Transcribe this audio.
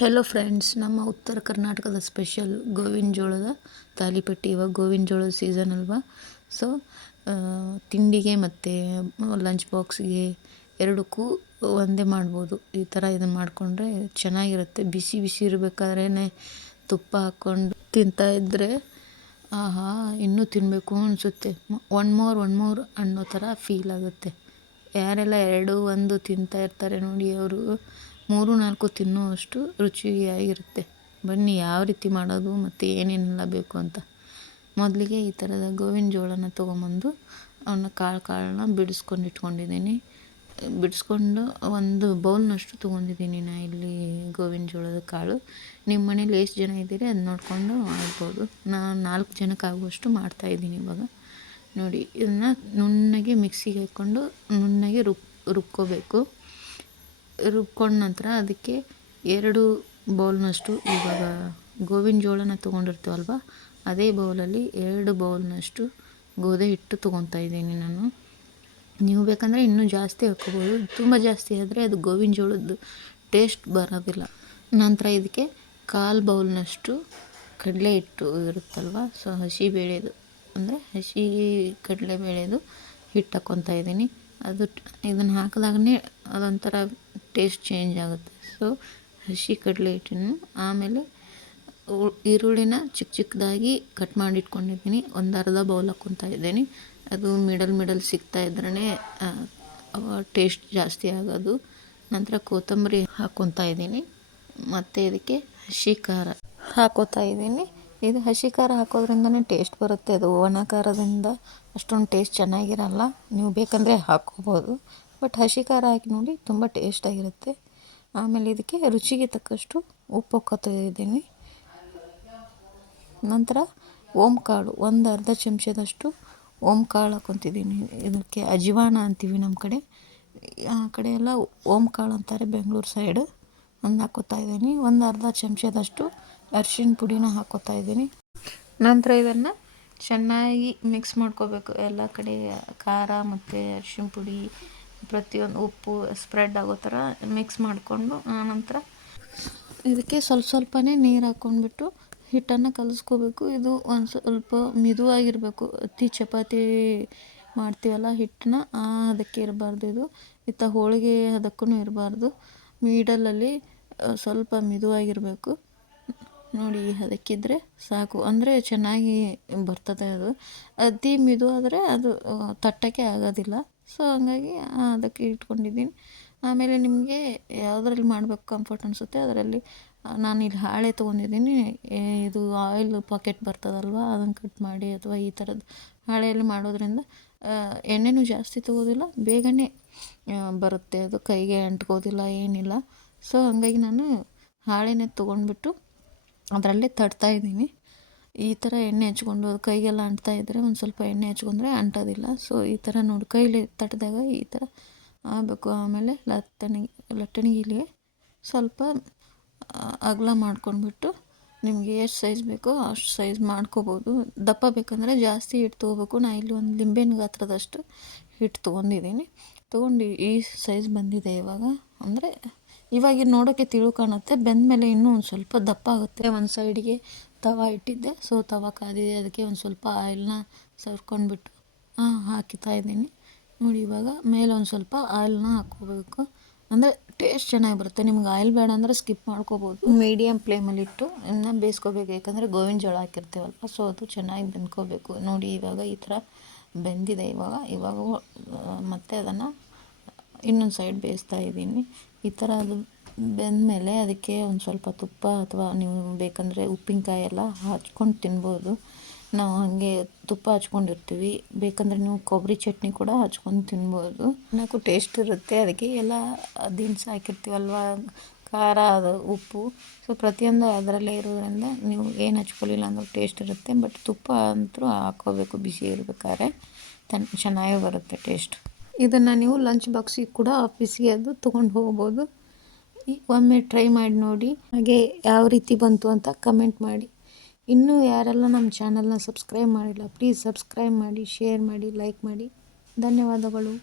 Hello friends, ನಮ್ಮ ಉತ್ತರ ಕರ್ನಾಟಕದ ಸ್ಪೆಷಲ್ ಗೋವಿನ ಜೋಳದ ತಾಲಿಪಟ್ಟಿ. ಇವಾಗ ಗೋವಿನ ಜೋಳದ ಸೀಸನ್ ಅಲ್ವಾ. ಸೊ ತಿಂಡಿಗೆ ಮತ್ತು ಲಂಚ್ ಬಾಕ್ಸಿಗೆ ಎರಡಕ್ಕೂ ಒಂದೇ ಮಾಡ್ಬೋದು. ಈ ಥರ ಇದನ್ನು ಮಾಡಿಕೊಂಡ್ರೆ ಚೆನ್ನಾಗಿರುತ್ತೆ. ಬಿಸಿ ಬಿಸಿ ಇರಬೇಕಾದ್ರೇ ತುಪ್ಪ ಹಾಕ್ಕೊಂಡು ತಿಂತಾಯಿದ್ರೆ ಆಹಾ, ಇನ್ನೂ ತಿನ್ನಬೇಕು ಅನಿಸುತ್ತೆ. ಒನ್ ಮೋರ್ ಅನ್ನೋ ಥರ ಫೀಲ್ ಆಗುತ್ತೆ. ಯಾರೆಲ್ಲ 2 1 ತಿಂತಾ ಇರ್ತಾರೆ ನೋಡಿ, ಅವರು 3 4 ತಿನ್ನುವಷ್ಟು ರುಚಿಯಾಗಿರುತ್ತೆ. ಬನ್ನಿ ಯಾವ ರೀತಿ ಮಾಡೋದು ಮತ್ತು ಏನೇನೆಲ್ಲ ಬೇಕು ಅಂತ. ಮೊದಲಿಗೆ ಈ ಥರದ ಗೋವಿನ ಜೋಳನ ತೊಗೊಂಬಂದು ಅವನ್ನ ಕಾಳನ್ನ ಬಿಡಿಸ್ಕೊಂಡು ಇಟ್ಕೊಂಡಿದ್ದೀನಿ. ಬಿಡಿಸ್ಕೊಂಡು ಒಂದು ಬೌಲ್ನಷ್ಟು ತೊಗೊಂಡಿದ್ದೀನಿ ನಾನು ಇಲ್ಲಿ ಗೋವಿನ ಜೋಳದ ಕಾಳು. ನಿಮ್ಮ ಮನೇಲಿ ಎಷ್ಟು ಜನ ಇದ್ದೀರಿ ಅದು ನೋಡಿಕೊಂಡು ಮಾಡ್ಬೋದು. ನಾನು 4 ಜನಕ್ಕೆ ಆಗುವಷ್ಟು ಮಾಡ್ತಾಯಿದ್ದೀನಿ ಇವಾಗ. ನೋಡಿ, ಇದನ್ನು ನುಣ್ಣಗೆ ಮಿಕ್ಸಿಗೆ ಹಾಕ್ಕೊಂಡು ನುಣ್ಣಗೆ ರುಬ್ಕೋಬೇಕು. ರುಬ್ಕೊಂಡ ನಂತರ ಅದಕ್ಕೆ 2 ಬೌಲ್ನಷ್ಟು, ಇವಾಗ ಗೋವಿನ ಜೋಳನ ತೊಗೊಂಡಿರ್ತೀವಲ್ವ ಅದೇ ಬೌಲಲ್ಲಿ 2 ಬೌಲ್ನಷ್ಟು ಗೋಧಿ ಹಿಟ್ಟು ತೊಗೊತಾ ಇದ್ದೀನಿ ನಾನು. ನೀವು ಬೇಕಂದರೆ ಇನ್ನೂ ಜಾಸ್ತಿ ಹಾಕ್ಕೋಬೋದು. ತುಂಬ ಜಾಸ್ತಿ ಆದರೆ ಅದು ಗೋವಿನ ಜೋಳದ್ದು ಟೇಸ್ಟ್ ಬರೋದಿಲ್ಲ. ನಂತರ ಇದಕ್ಕೆ 1/4 ಬೌಲ್ನಷ್ಟು ಕಡಲೆ ಹಿಟ್ಟು ಇರುತ್ತಲ್ವ, ಸೊ ಹಸಿ ಬೇಳೆದು ಅಂದರೆ ಹಸಿ ಕಡಲೆಬೇಳೆದು ಹಿಟ್ಟು ಹಾಕ್ಕೊತಾ ಇದ್ದೀನಿ. ಇದನ್ನು ಹಾಕಿದಾಗಲೇ ಅದೊಂಥರ ಟೇಸ್ಟ್ ಚೇಂಜ್ ಆಗುತ್ತೆ. ಸೊ ಹಸಿ ಕಡಲೆ ಹಿಟ್ಟನ್ನು, ಆಮೇಲೆ ಈರುಳ್ಳಿನ ಚಿಕ್ಕದಾಗಿ ಕಟ್ ಮಾಡಿ ಇಟ್ಕೊಂಡಿದ್ದೀನಿ. ಒಂದು ಅರ್ಧ ಬೌಲ್ ಹಾಕ್ಕೊತಾ ಇದ್ದೀನಿ. ಅದು ಮಿಡಲ್ ಸಿಗ್ತಾ ಇದ್ರೇ ಟೇಸ್ಟ್ ಜಾಸ್ತಿ ಆಗೋದು. ನಂತರ ಕೊತ್ತಂಬರಿ ಹಾಕ್ಕೊತಾ ಇದ್ದೀನಿ. ಮತ್ತು ಇದಕ್ಕೆ ಹಸಿ ಖಾರ ಹಾಕ್ಕೊತಾ ಇದ್ದೀನಿ. ಇದು ಹಸಿ ಖಾರ ಹಾಕೋದ್ರಿಂದನೇ ಟೇಸ್ಟ್ ಬರುತ್ತೆ. ಅದು ಒಣ ಖಾರದಿಂದ ಅಷ್ಟೊಂದು ಟೇಸ್ಟ್ ಚೆನ್ನಾಗಿರಲ್ಲ. ನೀವು ಬೇಕಂದರೆ ಹಾಕ್ಕೋಬೋದು, ಬಟ್ ಹಸಿ ಖಾರ ಹಾಕಿ ನೋಡಿ, ತುಂಬ ಟೇಸ್ಟಾಗಿರುತ್ತೆ. ಆಮೇಲೆ ಇದಕ್ಕೆ ರುಚಿಗೆ ತಕ್ಕಷ್ಟು ಉಪ್ಪು ಹಾಕ್ಕೊತಾ ಇದ್ದೀನಿ. ನಂತರ ಕಾಳು, ಒಂದು ಅರ್ಧ ಚಮಚದಷ್ಟು ಕಾಳು ಹಾಕ್ಕೊತಿದ್ದೀನಿ. ಇದಕ್ಕೆ ಅಜ್ವಾನ ಅಂತೀವಿ ನಮ್ಮ ಕಡೆ. ಆ ಕಡೆ ಎಲ್ಲ ಕಾಳು ಅಂತಾರೆ, ಬೆಂಗಳೂರು ಸೈಡು. ಒಂದು ಹಾಕ್ಕೊತಾ ಇದ್ದೀನಿ. ಒಂದು ಅರ್ಧ ಚಮಚದಷ್ಟು ಅರಿಶಿಣ ಪುಡಿನ ಹಾಕ್ಕೊತಾ ಇದ್ದೀನಿ. ನಂತರ ಇದನ್ನು ಚೆನ್ನಾಗಿ ಮಿಕ್ಸ್ ಮಾಡ್ಕೋಬೇಕು. ಎಲ್ಲ ಕಡೆ ಖಾರ ಮತ್ತು ಅರಿಶಿಣ ಪುಡಿ, ಪ್ರತಿಯೊಂದು ಉಪ್ಪು ಸ್ಪ್ರೆಡ್ ಆಗೋ ಥರ ಮಿಕ್ಸ್ ಮಾಡಿಕೊಂಡು, ಆನಂತರ ಇದಕ್ಕೆ ಸ್ವಲ್ಪನೇ ನೀರು ಹಾಕ್ಕೊಂಡ್ಬಿಟ್ಟು ಹಿಟ್ಟನ್ನು ಕಲಿಸ್ಕೋಬೇಕು. ಇದು ಒಂದು ಸ್ವಲ್ಪ ಮಿದುವಾಗಿರಬೇಕು. ಚಪಾತಿ ಮಾಡ್ತೀವಲ್ಲ ಹಿಟ್ಟನ್ನ, ಅದಕ್ಕೆ ಇರಬಾರ್ದು. ಇದು ಹೋಳಿಗೆ ಅದಕ್ಕೂ ಇರಬಾರ್ದು. ಮೀಡಲಲ್ಲಿ ಸ್ವಲ್ಪ ಮಿದುವಾಗಿರಬೇಕು. ನೋಡಿ, ಅದಕ್ಕಿದ್ರೆ ಸಾಕು, ಅಂದರೆ ಚೆನ್ನಾಗಿ ಬರ್ತದೆ. ಅದು ಅತಿ ಮಿದು ಆದರೆ ಅದು ತಟ್ಟಕ್ಕೆ ಆಗೋದಿಲ್ಲ. ಸೊ ಹಂಗಾಗಿ ಅದಕ್ಕೆ ಇಟ್ಕೊಂಡಿದ್ದೀನಿ. ಆಮೇಲೆ ನಿಮಗೆ ಯಾವುದ್ರಲ್ಲಿ ಮಾಡಬೇಕು ಕಂಫರ್ಟ್ ಅನಿಸುತ್ತೆ ಅದರಲ್ಲಿ. ನಾನಿಲ್ಲಿ ಹಾಳೆ ತೊಗೊಂಡಿದ್ದೀನಿ. ಇದು ಆಯಿಲ್ ಪಾಕೆಟ್ ಬರ್ತದಲ್ವ, ಅದನ್ನು ಕಟ್ ಮಾಡಿ ಅಥವಾ ಈ ಥರದ್ದು ಹಾಳೆಯಲ್ಲಿ ಮಾಡೋದ್ರಿಂದ ಎಣ್ಣೆನೂ ಜಾಸ್ತಿ ತೊಗೋದಿಲ್ಲ, ಬೇಗನೆ ಬರುತ್ತೆ. ಅದು ಕೈಗೆ ಅಂಟ್ಕೋದಿಲ್ಲ, ಏನಿಲ್ಲ. ಸೊ ಹಂಗಾಗಿ ನಾನು ಹಾಳೆನೇ ತೊಗೊಂಡ್ಬಿಟ್ಟು ಅದರಲ್ಲೇ ತಡ್ತಾಯಿದ್ದೀನಿ. ಈ ಥರ ಎಣ್ಣೆ ಹಚ್ಕೊಂಡು ಅದು ಕೈಗೆಲ್ಲ ಅಂಟ್ತಾ ಇದ್ದರೆ ಒಂದು ಸ್ವಲ್ಪ ಎಣ್ಣೆ ಹಚ್ಕೊಂಡ್ರೆ ಅಂಟೋದಿಲ್ಲ. ಸೊ ಈ ಥರ ನೋಡಿ, ಕೈಲಿ ತಟ್ಟಿದಾಗ ಈ ಥರ ಆಗಬೇಕು. ಆಮೇಲೆ ಲಟ್ಟಣಿಗೆ ಸ್ವಲ್ಪ ಅಗಲ ಮಾಡ್ಕೊಂಡ್ಬಿಟ್ಟು ನಿಮಗೆ ಎಷ್ಟು ಸೈಜ್ ಬೇಕೋ ಅಷ್ಟು ಸೈಜ್ ಮಾಡ್ಕೋಬೋದು. ದಪ್ಪ ಬೇಕಂದರೆ ಜಾಸ್ತಿ ಹಿಟ್ಟು ತೊಗೋಬೇಕು. ನಾನು ಇಲ್ಲಿ ಒಂದು ಲಿಂಬೆನ ಗಾತ್ರದಷ್ಟು ಹಿಟ್ಟು ತೊಗೊಂಡಿದ್ದೀನಿ. ತೊಗೊಂಡು ಈ ಸೈಜ್ ಬಂದಿದೆ ಇವಾಗ. ಅಂದರೆ ಇವಾಗ ನೋಡೋಕ್ಕೆ ತಿಳು ಕಾಣುತ್ತೆ, ಬೆಂದಮೇಲೆ ಇನ್ನೂ ಒಂದು ಸ್ವಲ್ಪ ದಪ್ಪ ಆಗುತ್ತೆ. ಒಂದು ಸೈಡಿಗೆ ತವ ಇಟ್ಟಿದ್ದೆ, ಸೊ ತವ ಕಾದಿದೆ. ಅದಕ್ಕೆ ಒಂದು ಸ್ವಲ್ಪ ಆಯಿಲ್ನ ಸರ್ಕೊಂಡ್ಬಿಟ್ಟು ಹಾಕ್ತಾ ಇದ್ದೀನಿ. ನೋಡಿ, ಇವಾಗ ಮೇಲೆ ಒಂದು ಸ್ವಲ್ಪ ಆಯಿಲ್ನ ಹಾಕ್ಕೋಬೇಕು, ಅಂದರೆ ಟೇಸ್ಟ್ ಚೆನ್ನಾಗಿ ಬರುತ್ತೆ. ನಿಮ್ಗೆ ಆಯಿಲ್ ಬೇಡ ಅಂದರೆ ಸ್ಕಿಪ್ ಮಾಡ್ಕೋಬೋದು. ಮೀಡಿಯಮ್ ಫ್ಲೇಮಲ್ಲಿಟ್ಟು ಇನ್ನು ಬೇಯಿಸ್ಕೋಬೇಕು, ಯಾಕಂದರೆ ಗೋವಿನ ಜೋಳ ಹಾಕಿರ್ತೀವಲ್ವ, ಸೊ ಅದು ಚೆನ್ನಾಗಿ ಬೆಂದ್ಕೋಬೇಕು. ನೋಡಿ, ಇವಾಗ ಈ ಥರ ಬೆಂದಿದೆ. ಇವಾಗ ಮತ್ತೆ ಅದನ್ನು ಇನ್ನೊಂದು ಸೈಡ್ ಬೇಯಿಸ್ತಾ ಇದ್ದೀನಿ. ಈ ಥರ ಅದು ಬೆಂದಮೇಲೆ ಅದಕ್ಕೆ ಒಂದು ಸ್ವಲ್ಪ ತುಪ್ಪ ಅಥವಾ ನೀವು ಬೇಕಂದರೆ ಉಪ್ಪಿನಕಾಯಿ ಎಲ್ಲ ಹಚ್ಕೊಂಡು ತಿನ್ಬೋದು. ನಾವು ಹಾಗೆ ತುಪ್ಪ ಹಚ್ಕೊಂಡಿರ್ತೀವಿ. ಬೇಕಂದರೆ ನೀವು ಕೊಬ್ಬರಿ ಚಟ್ನಿ ಕೂಡ ಹಚ್ಕೊಂಡು ತಿನ್ಬೋದು. ನಾಲ್ಕು ಟೇಸ್ಟ್ ಇರುತ್ತೆ. ಅದಕ್ಕೆ ಎಲ್ಲ ದಿನಸಿ ಹಾಕಿರ್ತೀವಲ್ವ, ಖಾರ, ಅದು ಉಪ್ಪು, ಸೊ ಪ್ರತಿಯೊಂದು ಅದರಲ್ಲೇ ಇರೋದ್ರಿಂದ ನೀವು ಏನು ಹಚ್ಕೊಳ್ಳಿಲ್ಲ ಅಂದರೂ ಟೇಸ್ಟ್ ಇರುತ್ತೆ. ಬಟ್ ತುಪ್ಪ ಅಂತೂ ಹಾಕ್ಕೋಬೇಕು, ಬಿಸಿ ಇರಬೇಕಾದ್ರೆ ಚೆನ್ನಾಗೇ ಬರುತ್ತೆ ಟೇಸ್ಟ್. ಇದನ್ನು ನೀವು ಲಂಚ್ ಬಾಕ್ಸಿಗೆ ಕೂಡ ಆಫೀಸಿಗೆ ಅದು ತೊಗೊಂಡು ಹೋಗ್ಬೋದು. ಒಮ್ಮೆ ಟ್ರೈ ಮಾಡಿ ನೋಡಿ, ಹಾಗೆ ಯಾವ ರೀತಿ ಬಂತು ಅಂತ ಕಮೆಂಟ್ ಮಾಡಿ. ಇನ್ನೂ ಯಾರೆಲ್ಲ ನಮ್ಮ ಚಾನಲ್ನ ಸಬ್ಸ್ಕ್ರೈಬ್ ಮಾಡಿಲ್ಲ, ಪ್ಲೀಸ್ ಸಬ್ಸ್ಕ್ರೈಬ್ ಮಾಡಿ, ಶೇರ್ ಮಾಡಿ, ಲೈಕ್ ಮಾಡಿ. ಧನ್ಯವಾದಗಳು.